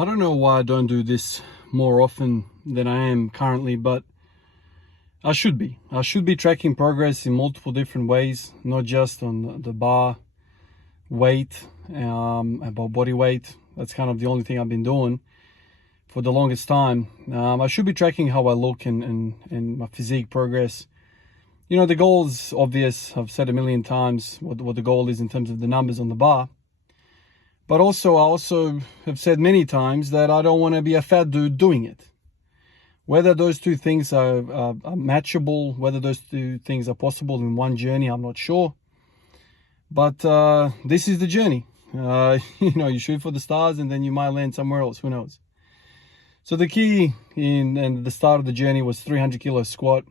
I don't know why I don't do this more often than I am currently, but I should be. I should be tracking progress in multiple different ways, not just on the bar weight, about body weight. That's kind of the only thing I've been doing for the longest time. I should be tracking how I look and my physique progress. You know, the goal is obvious. I've said a million times what the goal is in terms of the numbers on the bar. But I also have said many times that I don't want to be a fat dude doing it. Whether those two things are matchable, whether those two things are possible in one journey, I'm not sure. But this is the journey. You know, you shoot for the stars and then you might land somewhere else. Who knows? So the key in the start of the journey was 300 kilo squat.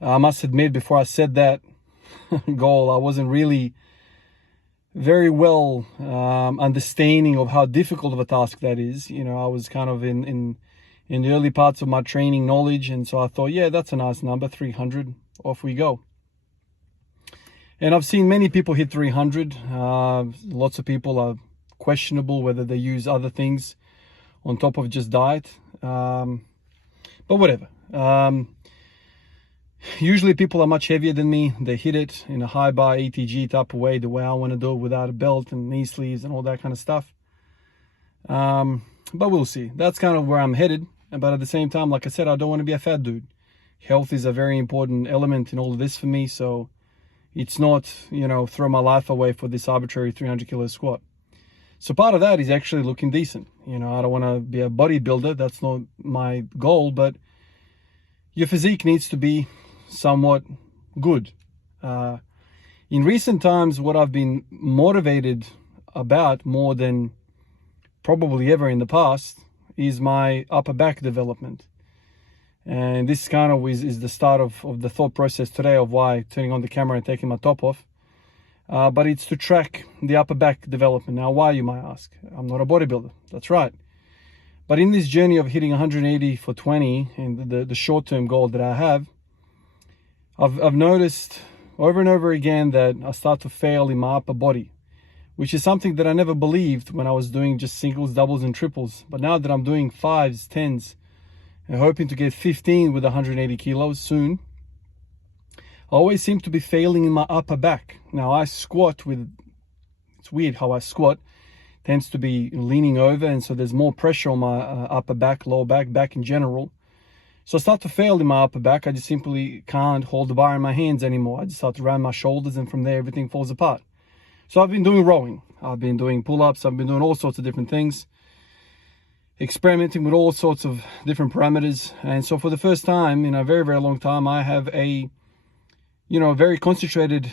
I must admit, before I set that goal, I wasn't really very well understanding of how difficult of a task that is. You know, I was kind of in the early parts of my training knowledge, and so I thought, yeah, that's a nice number, 300, off we go. And I've seen many people hit 300. Lots of people are questionable whether they use other things on top of just diet, but whatever. Usually people are much heavier than me. They hit it in a high bar ETG type of way, the way I want to do it, without a belt and knee sleeves and all that kind of stuff. But we'll see. That's kind of where I'm headed. But at the same time, like I said, I don't want to be a fat dude. Health is a very important element in all of this for me. So it's not, you know, throw my life away for this arbitrary 300 kilo squat. So part of that is actually looking decent. You know, I don't want to be a bodybuilder. That's not my goal. But your physique needs to be somewhat good. In recent times, what I've been motivated about more than probably ever in the past is my upper back development. And this kind of is the start of the thought process today of why turning on the camera and taking my top off. But it's to track the upper back development. Now, why, you might ask? I'm not a bodybuilder. That's right. But in this journey of hitting 180 for 20 and the short-term goal that I have, I've noticed over and over again that I start to fail in my upper body, which is something that I never believed when I was doing just singles, doubles, and triples. But now that I'm doing 5s, 10s, and hoping to get 15 with 180 kilos soon, I always seem to be failing in my upper back. Now, I squat with, it's weird how I squat, tends to be leaning over, and so there's more pressure on my upper back, lower back, back in general. So I start to fail in my upper back. I just simply can't hold the bar in my hands anymore. I just start to round my shoulders, and from there everything falls apart. So I've been doing rowing, I've been doing pull-ups, I've been doing all sorts of different things, experimenting with all sorts of different parameters. And so for the first time in a very, very long time, I have a, you know, very concentrated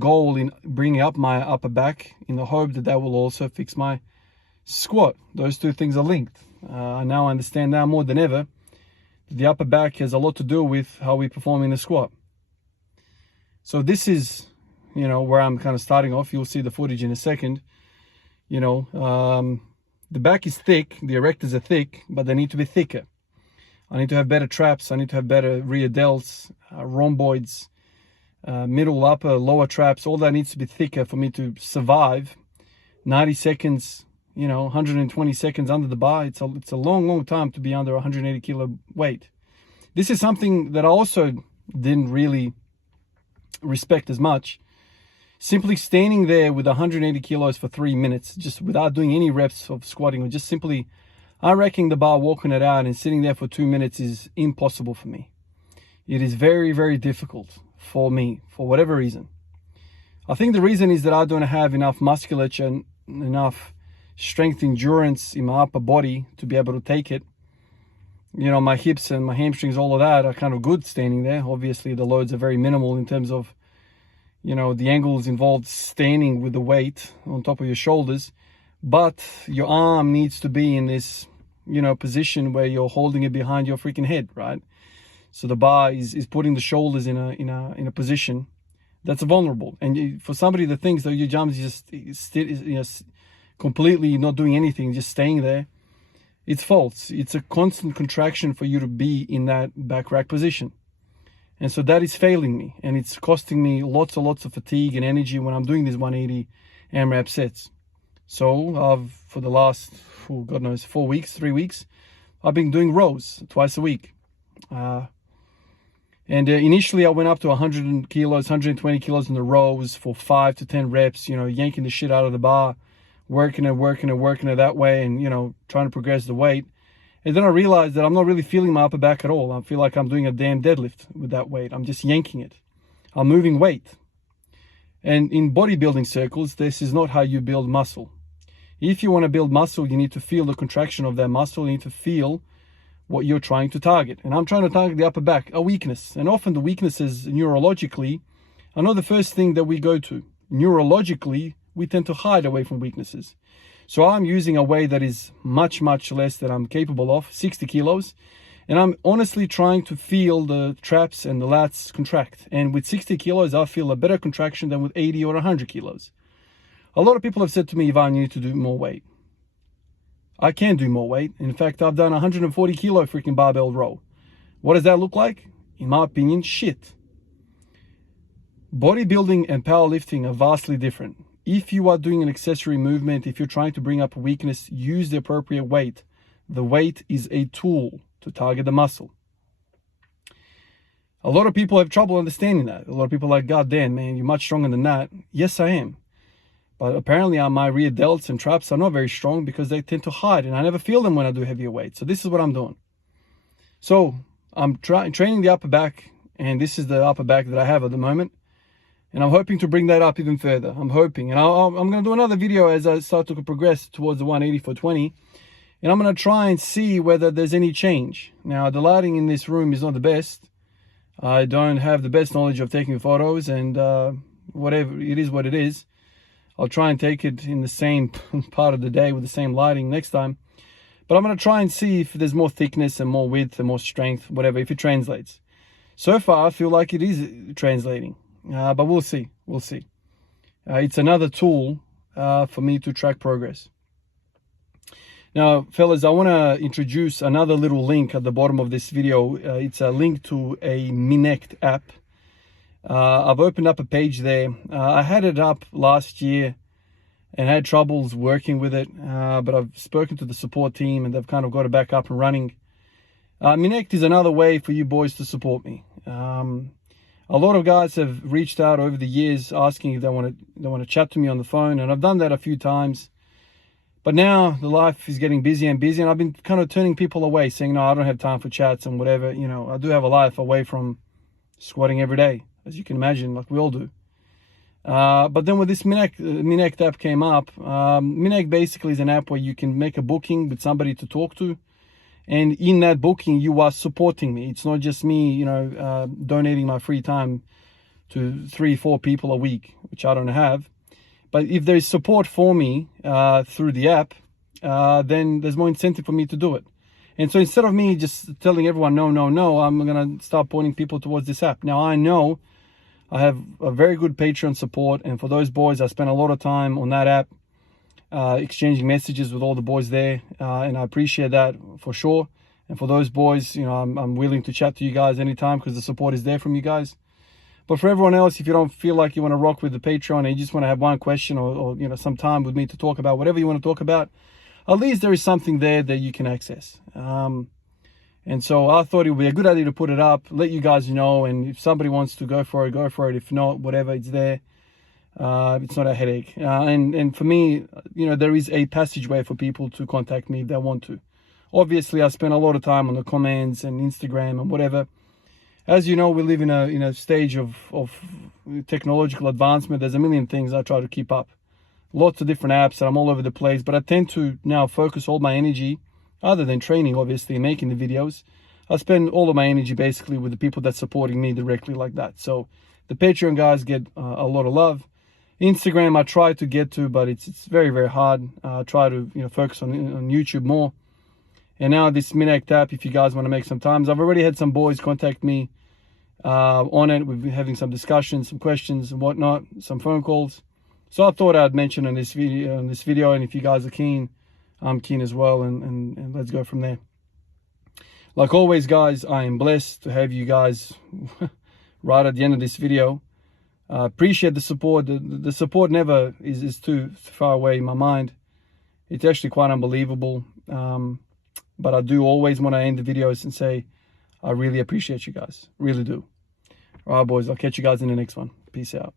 goal in bringing up my upper back, in the hope that that will also fix my squat. Those two things are linked. I now understand now more than ever that the upper back has a lot to do with how we perform in the squat. So this is, you know, where I'm kind of starting off. You'll see the footage in a second. You know, the back is thick, the erectors are thick, but they need to be thicker. I need to have better traps. I need to have better rear delts, rhomboids, middle, upper, lower traps. All that needs to be thicker for me to survive 90 seconds, you know, 120 seconds under the bar. It's a long, long time to be under 180 kilo weight. This is something that I also didn't really respect as much. Simply standing there with 180 kilos for 3 minutes, just without doing any reps of squatting, or just simply unracking the bar, walking it out, and sitting there for 2 minutes is impossible for me. It is very, very difficult for me, for whatever reason. I think the reason is that I don't have enough musculature and enough strength, endurance in my upper body to be able to take it. You know, my hips and my hamstrings, all of that are kind of good standing there. Obviously, the loads are very minimal in terms of, you know, the angles involved standing with the weight on top of your shoulders. But your arm needs to be in this, you know, position where you're holding it behind your freaking head, right? So the bar is putting the shoulders in a position that's vulnerable. And for somebody that thinks that your jump is just, you know, completely not doing anything, just staying there, it's false. It's a constant contraction for you to be in that back rack position. And so that is failing me, and it's costing me lots and lots of fatigue and energy when I'm doing these 180 AMRAP sets. So for the last, God knows, 4 weeks, 3 weeks, I've been doing rows twice a week. Initially I went up to 100 kilos, 120 kilos in the rows for 5 to 10 reps, yanking the shit out of the bar, working it that way, and, trying to progress the weight. And then I realized that I'm not really feeling my upper back at all. I feel like I'm doing a damn deadlift with that weight. I'm just yanking it. I'm moving weight. And in bodybuilding circles, this is not how you build muscle. If you want to build muscle, you need to feel the contraction of that muscle. You need to feel what you're trying to target. And I'm trying to target the upper back, a weakness. And often the weaknesses neurologically are not the first thing that we go to. Neurologically, we tend to hide away from weaknesses. So I'm using a weight that is much, much less than I'm capable of, 60 kilos. And I'm honestly trying to feel the traps and the lats contract. And with 60 kilos, I feel a better contraction than with 80 or 100 kilos. A lot of people have said to me, Ivan, you need to do more weight. I can do more weight. In fact, I've done 140 kilo freaking barbell row. What does that look like? In my opinion, shit. Bodybuilding and powerlifting are vastly different. If you are doing an accessory movement, if you're trying to bring up a weakness, use the appropriate weight. The weight is a tool to target the muscle. A lot of people have trouble understanding that. A lot of people are like, God damn, man, you're much stronger than that. Yes, I am. But apparently my rear delts and traps are not very strong because they tend to hide, and I never feel them when I do heavier weight. So this is what I'm doing. So I'm training the upper back, and this is the upper back that I have at the moment. And I'm hoping to bring that up even further. I'm hoping. And I'm going to do another video as I start to progress towards the 180 for 20. And I'm going to try and see whether there's any change. Now, the lighting in this room is not the best. I don't have the best knowledge of taking photos, and whatever, it is what it is. I'll try and take it in the same part of the day with the same lighting next time. But I'm going to try and see if there's more thickness and more width and more strength, whatever, if it translates. So far, I feel like it is translating. But we'll see. We'll see. It's another tool for me to track progress. Now, fellas, I want to introduce another little link at the bottom of this video. It's a link to a Minect app. I've opened up a page there. I had it up last year and had troubles working with it, but I've spoken to the support team and they've kind of got it back up and running. Minect is another way for you boys to support me. A lot of guys have reached out over the years asking if they want to chat to me on the phone, and I've done that a few times. But now the life is getting busier and busier, and I've been kind of turning people away, saying, no, I don't have time for chats and whatever. I do have a life away from squatting every day, as you can imagine, like we all do. But then when this Minect app came up, Minect basically is an app where you can make a booking with somebody to talk to. And in that booking, you are supporting me. It's not just me, donating my free time to 3-4 people a week, which I don't have. But if there's support for me through the app, then there's more incentive for me to do it. And so instead of me just telling everyone, no, I'm going to start pointing people towards this app. Now, I know I have a very good Patreon support. And for those boys, I spend a lot of time on that app. Exchanging messages with all the boys there, and I appreciate that for sure. And for those boys, I'm willing to chat to you guys anytime because the support is there from you guys. But for everyone else, if you don't feel like you want to rock with the Patreon and you just want to have one question or some time with me to talk about whatever you want to talk about, at least there is something there that you can access. And so I thought it would be a good idea to put it up, let you guys know, and if somebody wants to go for it, go for it. If not, whatever, it's there. It's not a headache. And for me, there is a passageway for people to contact me if they want to. Obviously, I spend a lot of time on the comments and Instagram and whatever. As you know, we live in a stage of technological advancement. There's a million things I try to keep up. Lots of different apps, and I'm all over the place. But I tend to now focus all my energy, other than training, obviously, and making the videos. I spend all of my energy basically with the people that's supporting me directly like that. So the Patreon guys get a lot of love. Instagram I try to get to, but it's very, very hard. I try to focus on YouTube more. And now this Minect app, if you guys want to make some times. I've already had some boys contact me on it. We've been having some discussions, some questions and whatnot, some phone calls. So I thought I'd mention in this video, and if you guys are keen, I'm keen as well, and let's go from there. Like always, guys, I am blessed to have you guys right at the end of this video. Appreciate the support. The support never is too far away in my mind. It's actually quite unbelievable. But I do always want to end the videos and say, I really appreciate you guys. Really do. All right, boys. I'll catch you guys in the next one. Peace out.